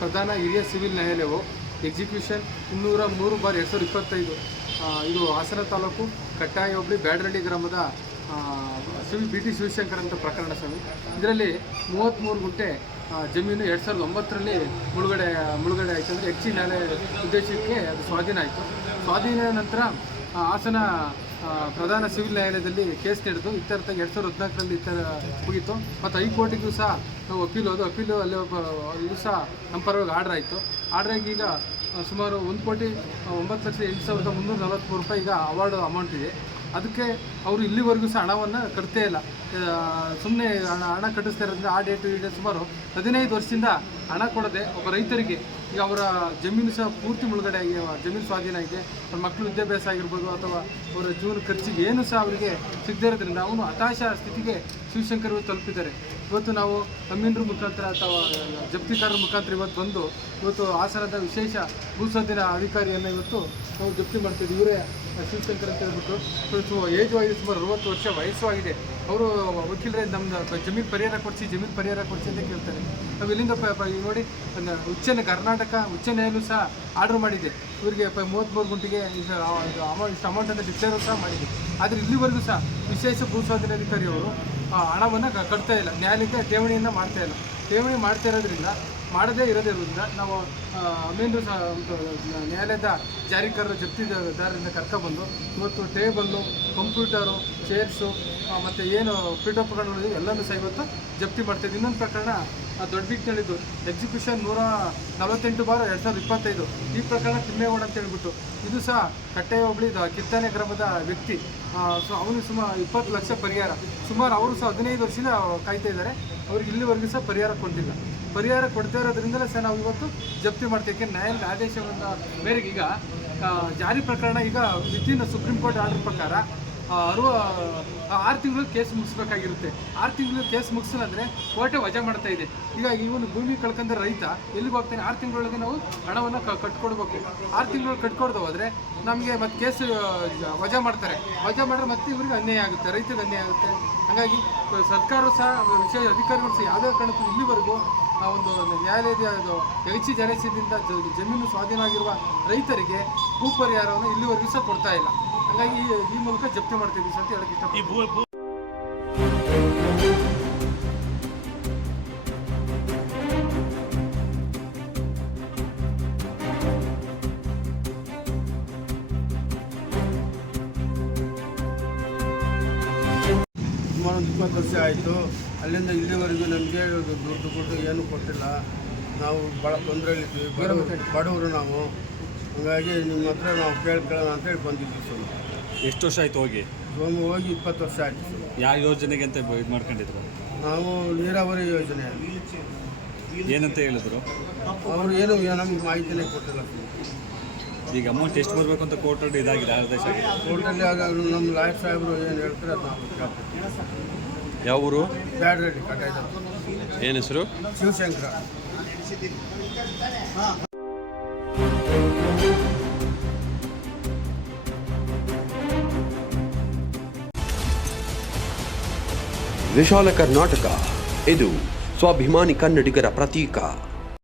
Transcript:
ಪ್ರಧಾನ ಹಿರಿಯ ಸಿವಿಲ್ ನ್ಯಾಯಾಲಯವು ಎಕ್ಸಿಕ್ಯೂಷನ್ 203/2025 ಇದು ಹಾಸನ ತಾಲೂಕು ಕಟ್ಟಾಯ ಹೋಬಳಿ ಬ್ಯಾಡರಳ್ಳಿ ಗ್ರಾಮದ BT ಶಿವಶಂಕರ್ ಅಂತ ಪ್ರಕರಣ ಸ್ವಾಮಿ. ಇದರಲ್ಲಿ 33 ಗುಂಟೆ ಜಮೀನು 2009ರಲ್ಲಿ ಮುಳುಗಡೆ ಆಯಿತು. ಅಂದರೆ ಹೆಚ್ಚಿ ನ್ಯಾಯಾಲಯ ಉದ್ದೇಶಕ್ಕೆ ಅದು ಸ್ವಾಧೀನ ಆಯಿತು. ಸ್ವಾಧೀನ ನಂತರ ಹಾಸನ ಪ್ರಧಾನ ಸಿವಿಲ್ ನ್ಯಾಯಾಲಯದಲ್ಲಿ ಕೇಸ್ ನಡೆದು ಇತ್ಯರ್ಥ 2014ರಲ್ಲಿ ಮುಗಿತು. ಮತ್ತು ಹೈಕೋರ್ಟಿಗೂ ಸಹ ನಾವು ಅಪೀಲು ಅಲ್ಲಿ ಸಹ ನಮ್ಮ ಪರವಾಗಿ ಆರ್ಡರ್ ಆಯಿತು. ಆರ್ಡ್ರಾಗಿ ಈಗ ಸುಮಾರು 1,09,08,343 ರೂಪಾಯಿ ಈಗ ಅವಾರ್ಡ್ ಅಮೌಂಟ್ ಇದೆ. ಅದಕ್ಕೆ ಅವರು ಇಲ್ಲಿವರೆಗೂ ಸಹ ಹಣವನ್ನು ಕಟ್ತೇ ಇಲ್ಲ. ಸುಮ್ಮನೆ ಹಣ ಕಟ್ಟಿಸ್ತಾ ಇರೋದ್ರಿಂದ ಆ ಡೇಟ್ ಸುಮಾರು 15 ವರ್ಷದಿಂದ ಹಣ ಕೊಡದೆ ಒಬ್ಬ ರೈತರಿಗೆ ಈಗ ಅವರ ಜಮೀನು ಸಹ ಪೂರ್ತಿ ಮುಳುಗಡೆ ಆಗಿ ಜಮೀನು ಸ್ವಾಧೀನ ಆಗಿದೆ. ಅವ್ರ ಮಕ್ಕಳು ವಿದ್ಯಾಭ್ಯಾಸ ಆಗಿರ್ಬೋದು ಅಥವಾ ಅವರ ಜೀವನ ಖರ್ಚಿಗೆ ಏನು ಸಹ ಅವರಿಗೆ ಸಿಗದೇ ಇರೋದ್ರಿಂದ ಅವನು ಹತಾಶ ಸ್ಥಿತಿಗೆ ಶಿವಶಂಕರ್ ತಲುಪಿದ್ದಾರೆ. ಇವತ್ತು ನಾವು ಅಮೀನರ ಮುಖಾಂತರ ಅಥವಾ ಜಪ್ತಿಕಾರರ ಮುಖಾಂತರ ಇವತ್ತು ಹಾಸನದ ವಿಶೇಷ ಭೂಸ್ವಾಧೀನ ಅಧಿಕಾರಿಯನ್ನು ಇವತ್ತು ನಾವು ಜಪ್ತಿ ಮಾಡ್ತಿದ್ವಿ. ಇವರೇ ಶಿವಶಂಕರ್ ಅಂತ ಹೇಳ್ಬಿಟ್ಟು ಏಜ್ ಆಗಿದೆ, ಸುಮಾರು 60 ವರ್ಷ ವಯಸ್ಸು ಆಗಿದೆ. ಅವರು ವಕೀಲರೇ ನಮ್ಮದು ಜಮೀನು ಪರಿಹಾರ ಕೊಡಿಸಿ ಅಂತ ಕೇಳ್ತಾರೆ. ನಾವು ಇಲ್ಲಿಂದ ನೋಡಿ ಕರ್ನಾಟಕ ಉಚ್ಚ ನ್ಯಾಯಾಲಯ ಸಹ ಆರ್ಡರ್ ಮಾಡಿದೆ. ಇವರಿಗೆ 33 ಗುಂಟೆಗೆ ಇಷ್ಟು ಅಮೌಂಟನ್ನು ಡಿಕ್ಲೇರ್ ಸಹ ಮಾಡಿದೆ. ಆದರೆ ಇಲ್ಲಿವರೆಗೂ ಸಹ ವಿಶೇಷ ಭೂಸ್ವಾಧೀನಾಧಿಕಾರಿಯವರು ಹಣವನ್ನು ಕಟ್ತಾ ಇಲ್ಲ. ನ್ಯಾಯಾಲಯಕ್ಕೆ ಠೇವಣಿಯನ್ನು ಮಾಡ್ತಾ ಇರೋದ್ರಿಂದ ಮಾಡದೇ ಇರೋದ್ರಿಂದ ನಾವು ಅಮೀನರು ಸಹ ನ್ಯಾಯಾಲಯದ ಜಾರಿಕಾರರ ಜಪ್ತಿದಾರರಿಂದ ಕರ್ಕೊಬಂದು ಇವತ್ತು ಟೇಬಲ್ಲು, ಕಂಪ್ಯೂಟರು, ಚೇರ್ಸು ಮತ್ತು ಏನು ಪೀಠೋಪಕರಣಗಳು ಎಲ್ಲನೂ ಸಹ ಇವತ್ತು ಜಪ್ತಿ ಮಾಡ್ತಾಯಿದ್ವಿ. ಇನ್ನೊಂದು ಪ್ರಕರಣ ದೊಡ್ಡ ಬೀಕ್ನಲ್ಲಿದ್ದು ಎಕ್ಸಿಕ್ಯೂಷನ್ 148/2025 ಈ ಪ್ರಕರಣ ತಿಮ್ಮೇಗೌಡ ಅಂತ ಹೇಳ್ಬಿಟ್ಟು ಇದು ಸಹ ಕಟ್ಟಾಯ ಹೋಬಳಿ ಕಿತ್ತಾನೆ ಗ್ರಾಮದ ವ್ಯಕ್ತಿ. ಸೊ ಅವನು ಸುಮಾರು 20 ಲಕ್ಷ ಪರಿಹಾರ. ಸುಮಾರು ಅವರು ಸಹ 15 ವರ್ಷದಿಂದ ಕಾಯ್ತಾ ಇದ್ದಾರೆ. ಅವ್ರಿಗೆ ಇಲ್ಲಿವರೆಗೂ ಸಹ ಪರಿಹಾರ ಕೊಡ್ತಾ ಇರೋದ್ರಿಂದಲೇ ಸಹ ನಾವು ಇವತ್ತು ಜಪ್ತಿ ಮಾಡ್ತೀವಿ. ಏಕೆಂದರೆ ನ್ಯಾಯಾಲಯದ ಆದೇಶದ ಮೇರೆಗೆ ಈಗ ಜಾರಿ ಪ್ರಕರಣ ಈಗ ವಿತಿನ್ ಸುಪ್ರೀಂ ಕೋರ್ಟ್ ಆರ್ಡರ್ ಪ್ರಕಾರ 6 ತಿಂಗಳು ಕೇಸ್ ಮುಗಿಸ್ಬೇಕಾಗಿರುತ್ತೆ. 6 ತಿಂಗಳು ಕೇಸ್ ಮುಗಿಸಿಲ್ಲಂದರೆ ಕೋರ್ಟೇ ವಜಾ ಮಾಡ್ತಾ ಇದೆ. ಈಗ ಇವನು ಭೂಮಿ ಕಳ್ಕೊಂಡ್ರೆ ರೈತ ಎಲ್ಲಿಗೆ ಹೋಗ್ತಾನೆ? 6 ತಿಂಗಳೊಳಗೆ ನಾವು ಹಣವನ್ನು ಕಟ್ಕೊಡ್ಬೇಕು. 6 ತಿಂಗಳು ಕಟ್ಕೊಡ್ದು ಹೋದರೆ ನಮಗೆ ಮತ್ತೆ ಕೇಸ್ ವಜಾ ಮಾಡ್ತಾರೆ. ವಜಾ ಮಾಡಿದ್ರೆ ಮತ್ತೆ ಇವ್ರಿಗೆ ಅನ್ಯಾಯ ಆಗುತ್ತೆ, ರೈತರಿಗೆ ಅನ್ಯಾಯ ಆಗುತ್ತೆ. ಹಾಗಾಗಿ ಸರ್ಕಾರ ಸಹ ವಿಶೇಷ ಅಧಿಕಾರಿಗಳು ಸಹ ಯಾವುದೇ ಕಾರಣಕ್ಕೂ ಇಲ್ಲಿವರೆಗೂ ಒಂದು ನ್ಯಾಯಾಲಯದ ಹೆಚ್ಚಿ ಜಲಸದಿಂದ ಜಮೀನು ಸ್ವಾಧೀನ ಆಗಿರುವ ರೈತರಿಗೆ ಭೂ ಪರಿಹಾರವನ್ನು ಇಲ್ಲಿವರೆಗೂ ಸಹ ಕೊಡ್ತಾ ಇಲ್ಲ. ಹಾಗಾಗಿ ಈ ಮೂಲಕ ಜಪ್ತಿ ಮಾಡ್ತಿದ್ದೀವಿ ಅಂತ ಹೇಳಕ್ಕೆ ಇಷ್ಟಪಡ್ತೀನಿ. ಸುಮಾರು 20 ವರ್ಷ ಆಯಿತು. ಅಲ್ಲಿಂದ ಇಲ್ಲಿವರೆಗೂ ನಮಗೆ ದುಡ್ಡು ಏನೂ ಕೊಟ್ಟಿಲ್ಲ. ನಾವು ಭಾಳ ತೊಂದರೆಯಲ್ಲಿದ್ದೀವಿ, ಬಡವರು ನಾವು. ಹಾಗಾಗಿ ನಿಮ್ಮ ಹತ್ರ ನಾವು ಕೇಳ್ಕೊಳ್ಳೋಣ ಅಂತೇಳಿ ಬಂದಿದ್ವಿ ಸರ್. ಎಷ್ಟು ವರ್ಷ ಆಯಿತು ಹೋಗಿ 20 ವರ್ಷ ಆಯಿತು ಸರ್. ಯಾವ ಯೋಜನೆಗೆ ಅಂತ ಇದು ಮಾಡ್ಕೊಂಡಿದ್ರು? ನಾವು ನೀರಾವರಿ ಯೋಜನೆ. ಏನಂತ ಹೇಳಿದ್ರು ಅವರು? ಏನು ನಮಗೆ ಮಾಹಿತಿನೇ ಕೊಟ್ಟಿಲ್ಲ ಸರ್. ಈಗ ಅಮೌಂಟ್ ಎಷ್ಟು ಬರಬೇಕು ಅಂತ ಕೋರ್ಟಲ್ಲಿ ಇದಾಗಿದೆ, ಆದೇಶ ಆಗಿದೆ. ಕೋರ್ಟಲ್ಲಿ ನಮ್ಮ ಲಾಯರ್ ಸಾಹೇಬರು ಏನು ಹೇಳ್ತಾರೆ ಅದು ನಾವು ಕೇಳ್ತೀವಿ. ಯಾವ ಊರು? ಬ್ಯಾಡರಳ್ಳಿ ಕಟ್ಟಾಯ. ಏನು ಹೆಸರು? ಶಿವಶಂಕರ. ವಿಶಾಲ ಕರ್ನಾಟಕ, ಇದು ಸ್ವಾಭಿಮಾನಿ ಕನ್ನಡಿಗರ ಪ್ರತೀಕ.